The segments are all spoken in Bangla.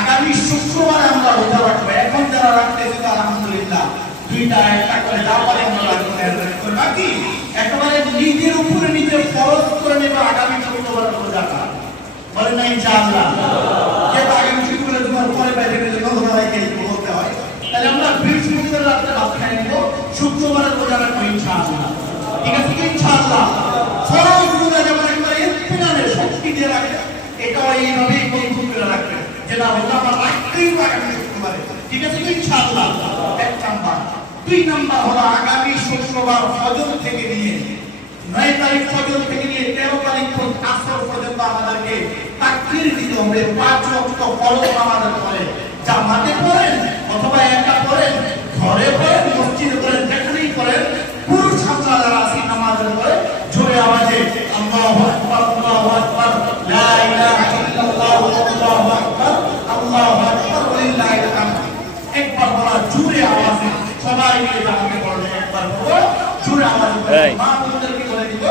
আগামী শুক্রবার আমরা রোজা রাখব এখন যারা রাখতেছি আলহামদুলিল্লাহ দুইটা, একটা করে যা পারে আমরা বাকি একেবারে নিজের উপরে নিজে ফরজ করে নেবে আগামী শুক্রবার রোজাটা। বলেন না, ইনশাআল্লাহ। যেটা আগামী শুক্রবার তোমার পরে গেলে বলতে হয়। তাহলে আমরা বৃহস্পতিবার রাত্রে ভাত খাই নিব শুক্রবারের রোজা রাখব, ইনশাআল্লাহ। ঠিক আছে কি, ইনশাআল্লাহ? ফরজ রোজা যেমন একবার ইত্তিনারে শক্তি দিয়ে রাখবে এটাও এইভাবেই রাখবে যে না রোজা আমার রাখতেই হবে আগামী শুক্রবারে ঠিক আছে কি ইনশাআল্লাহ এক নাম্বার দুই নাম্বার হলো আগামী শুক্রবার ফজর থেকে নিয়ে নয় তারিখ ফজর থেকে নিয়ে তেরো তারিখ আসর পর্যন্ত আমাদেরকে তাকবীর দিতে হবে। পাঁচ ওয়াক্ত ফরজ আমাদের করে জামাতে পড়েন অথবা একা পড়েন, ঘরে পড়েন, মসজিদে পড়েন, যেখানেই পড়েন, পুরুষ ছাত্রা যারা আছে নামাজের পরে জোরে আওয়াজে আল্লাহু একবার বলা জোরে আওয়াজে সবাই মিলে জামাতে পড়লে একবার বলো জোরে আওয়াজে এই। মা বোনদেরকে বলে দিব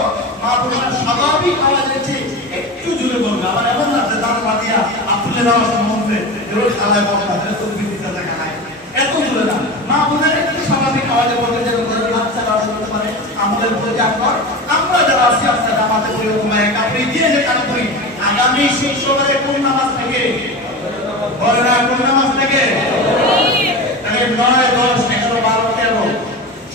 মা বোনেরা স্বাভাবিক আওয়াজে চেয়ে একটু জোরে বলবে। আবার এমন না যে তার মাতিয়া আপুলে দেওয়া সম্বন্ধে রোজ খালায় বলবা যে তোর বিদ্যুৎ দেখা নাই এত জোরে না। মা বোনেরা একটু স্বাভাবিক আওয়াজে বলবে যেন করে বাচ্চারা শুনতে পারে আমাদের প্রতি আকবর। আমরা যারা আছি আপনার জামাতে করি ওখানে কাপড়ি দিয়ে যে কাজ করি আগামী শুক্রবারে কোন নামাজ থেকে? বলে না কোন নামাজ থেকে? তাহলে নয়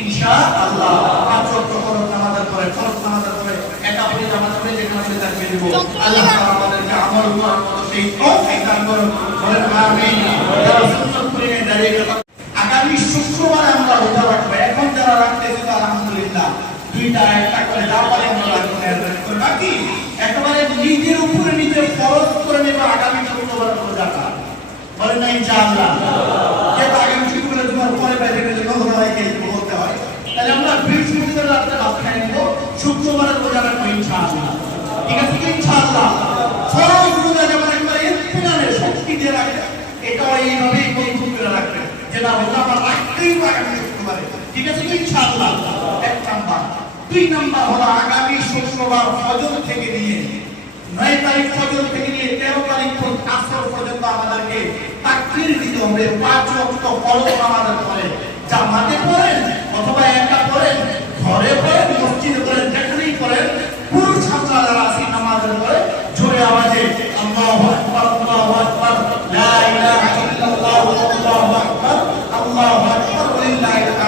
ইনশাআল্লাহ। পাঁচ ওয়াক্ত ফরজ নামাজের পরে ফরজ নামাজের পরে একা পড়ে নামাজ পড়ে যেখানে আমরা তাকবীর দিব। আল্লাহ তাআলা আমাদেরকে আমল করার মতো সেই তৌফিক দান করুন। বলেন আমিন। যারা সুন্নাত করে দাঁড়িয়ে গেল আগামী শুক্রবার আমরা রোজা রাখব। এখন যারা রাখতেছি তো আলহামদুলিল্লাহ দুইটা একটা করে যা পারে আমরা রাখব বাকি একেবারে নিজের উপরে নিজে ফরজ করে নেবে আগামী শুক্রবার রোজাটা বলেন না ইনশাআল্লাহ যেটা আগামী শুক্রবার তোমার পরে বাইরে গেলে রোজা রাখতে বলতে হয় তাহলে আমরা বৃহস্পতিবার রাত্রে ভাত খাই নিব শুক্রবারের রোজা রাখব ইনশাআল্লাহ। ঠিক আছে ইনশাআল্লাহ। ফরজ রোজা যেমন শক্তি দিয়ে রাখবে এটাও এইভাবেই করে রাখবে যে না রোজা আমার রাখতেই শুক্রবারে ঠিক আছে ইনশাআল্লাহ। এক নাম্বার। দুই নাম্বার হলো আগামী শুক্রবার ফজর থেকে নিয়ে, নয় তারিখ ফজর থেকে নিয়ে তেরো তারিখ আসর পর্যন্ত আমাদেরকে তাকবীর দিতে হবে। পাঁচ ফরজ আমাদের করে জামাতে পড়েন অথবা একা পড়েন, ঘরে পড়েন, মসজিদে পড়েন যেখানেই পড়েন পুরুষ ছাত্রা যারা আছে নামাজের পরে জোরে আওয়াজে আল্লাহু আকবার আল্লাহু আকবার লা ইলাহা ইল্লাল্লাহু আল্লাহু আকবার আল্লাহু আকবার ওয়ালিল্লাহিল হামদ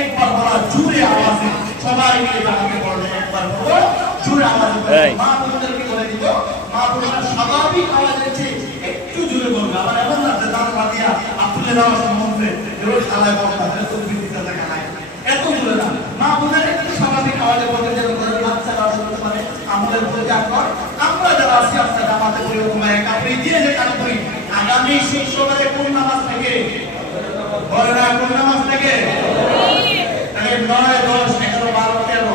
একবার বলা জোরে আওয়াজে সবাই মিলে জামাতে পড়লে একবার বলো জোরে আওয়াজে মা বোনদেরকে বলে দিব মা বোনেরা স্বাভাবিক আওয়াজে চেয়ে একটু জোরে বলবে। আবার এমন না যে তার মাতিয়া আপুলে দেওয়া সম্বন্ধে রোজ খালায় বলবা যে তোর বিদ্যুৎ দেখা নাই। এত জোরে না। মা বোনেরা একটু স্বাভাবিক আওয়াজে বলতে যেন করে বাচ্চারা শুনতে পারে আমাদের প্রতি আকবর আমরা যারা আছি আপনার জামাতে করি ওখানে কাপড়ি দিয়ে যে কাজ করি আগামী শুক্রবারে কোন নামাজ থেকে বলে না কোন নামাজ থেকে তাহলে নয় দশ এগারো বারো তেরো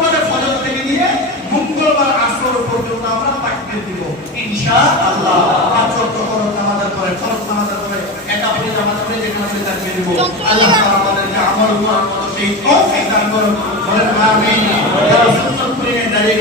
ইনশাআল্লাহ পাঁচ ওয়াক্ত ফরজ নামাজের পরে ফরজ নামাজের পরে একা পড়ে নামাজ পড়ে যেখানে আমরা তাকবীর দিব। আল্লাহ তাআলা আমাদেরকে আমল করার মতো সেই তৌফিক দান করুন। বলেন আমিন। যারা সুন্নাত করে দাঁড়িয়ে